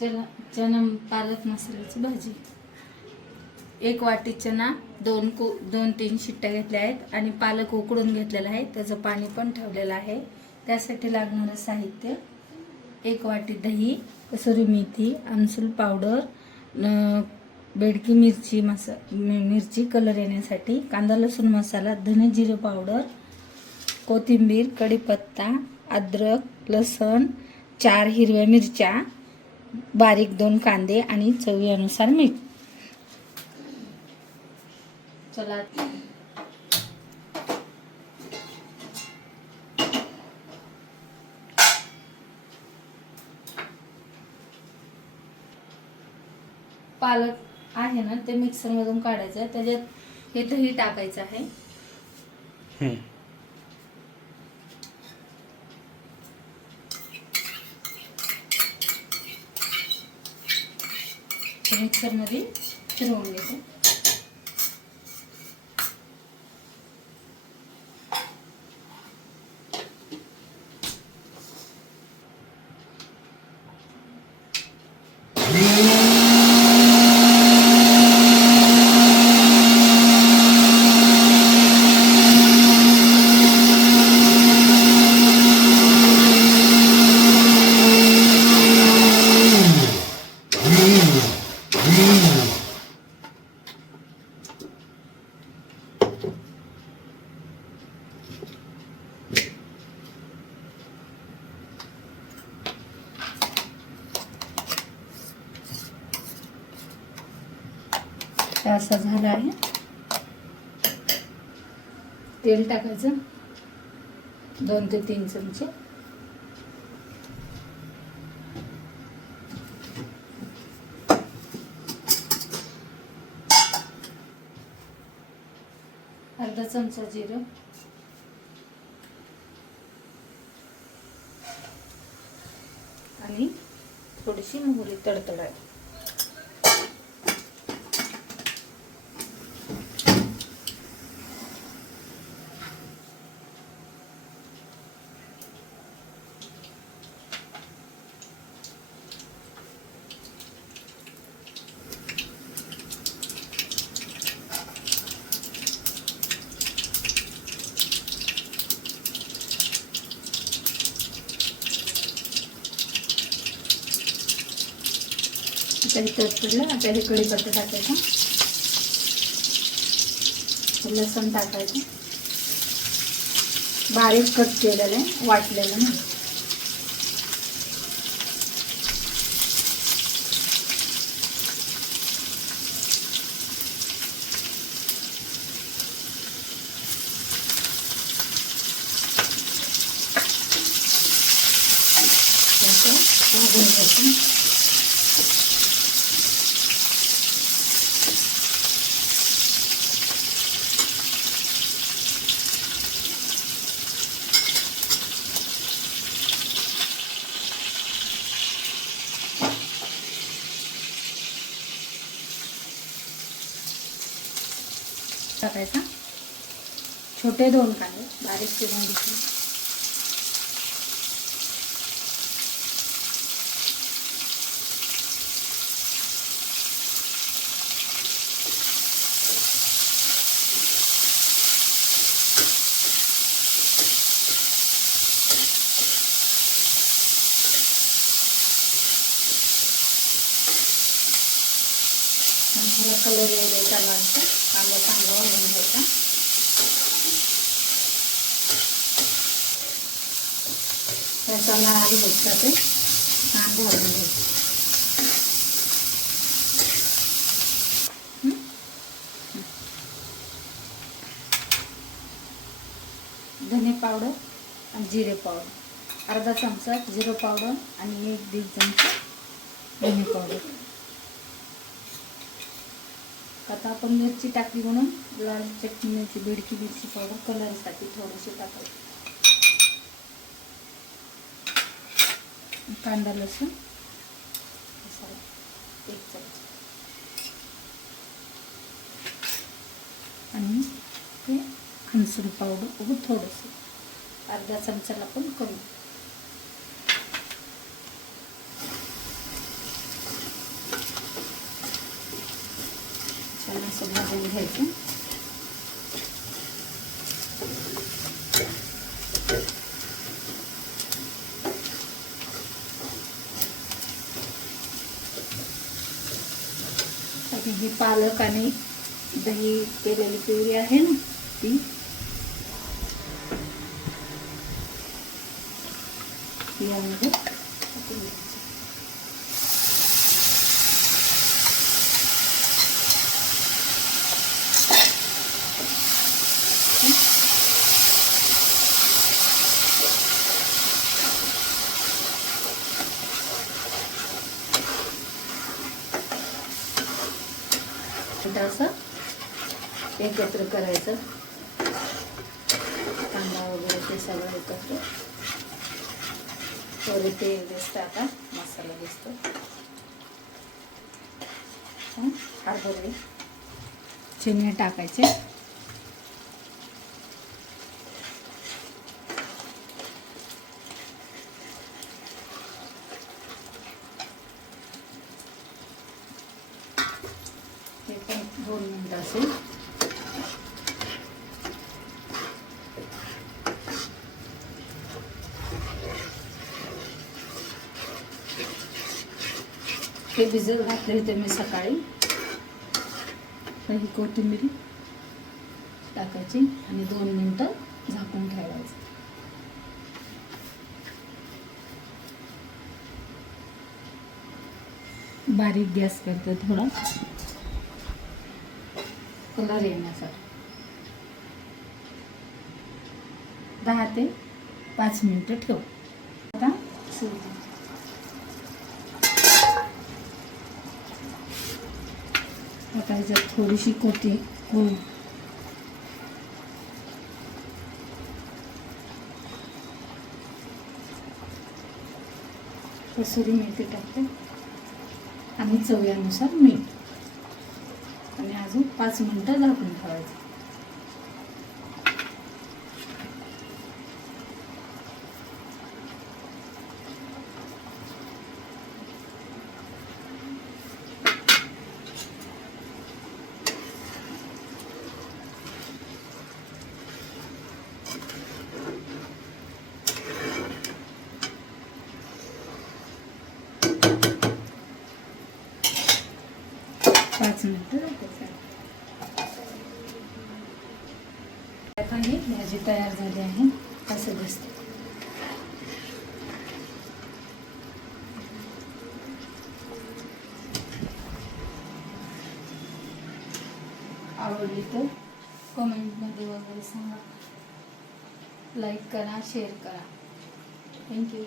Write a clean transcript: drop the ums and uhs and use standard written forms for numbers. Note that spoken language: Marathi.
चना पालक मसाल्याची भाजी। 1 वाटी चना, 2-3 शिट्ट्या घेतल्या आहेत आणि पालक उकडून घेतलेला आहे, त्याचं पाणी पण ठेवलेलं आहे। त्यासाठी लागणारं साहित्य 1 वाटी दही, कसुरी मेथी, आमचूर पावडर, बेडकी मिरची कलर येण्यासाठी, कांदा लसूण मसाला, धने जिरे पावडर, कोथिंबीर, कढीपत्ता, अद्रक, लसण, 4 हिरव्या मिरच्या, बारीक 2 कांदे आणि चवीनुसार मीठ। चला पालक आहे ना ते मिक्सर मधून काढायचं, त्याच्यात हे दही टाकायचं आहे। मिक्सर मध्ये फिरवून घ्यायचं। असा झाला आहे। तेल टाकायचं 2 ते 3 चमचे। अर्धा चमचा जिरं, आणि थोडीशी मोहरी तडतडायची। आता हे तडतडलं, आता हे कढीपत्ता टाकायचा, लसूण टाकायचं, बारीक कट केलेलं आहे, वाटलेलं ना। भाजून घ्यायचं। टाकायचा, छोटे 2 कांदे बारीक चिरून घेतले, कलर येऊ द्यायचा लालसर, कांदा चांगला वाळून घ्यायचा। त्याचा लाल होता ते कांदा घालून घ्यायचा। धने पावडर आणि जिरे पावडर, अर्धा चमचा जिरे पावडर आणि 1-1.5 चमचा धने पावडर। आता आपण मिरची टाकली म्हणून लाल चटणीची बेडकी मिरची पावडर कलरसाठी थोडीशी टाकायची। कांदा लसूण 1 चमचा आणि ते आमचूर पावडर थोडंसं, अर्धा चमचाला पण कमी। भाजून घ्यायचं. आता ही पालक आणि दही केलेली प्युरी आहे ना ती यामध्ये टाकून द्यायची. असं एकत्र करायचं. कांदा वगैरे ते सगळं एकत्र. थोडे तेल दिसतं, आता मसाला दिसतो. हरभरे चिने टाकायचे. हे पण 2 मिनिटं असेल. हे भिजत घातले होते मी सकाळी. ही कोथिंबीर टाकायची आणि 2 मिनिटं झाकून ठेवायचं. बारीक गॅस करते थोडा कलर येण्यासाठी. 10 ते 5 मिनिटं ठेव. आता टाकायचं थोडीशी कसुरी मेथी टाकते आणि चवीनुसार मीठ आणि अजून 5 मिनिटं झाकून ठेवायचं. पाच मिनिटं राहते. आता ही भाजी तयार झाली आहे. असं दिसतं. आवडली तर कमेंटमध्ये वगैरे सांगा. लाईक करा, शेअर करा. थँक्यू.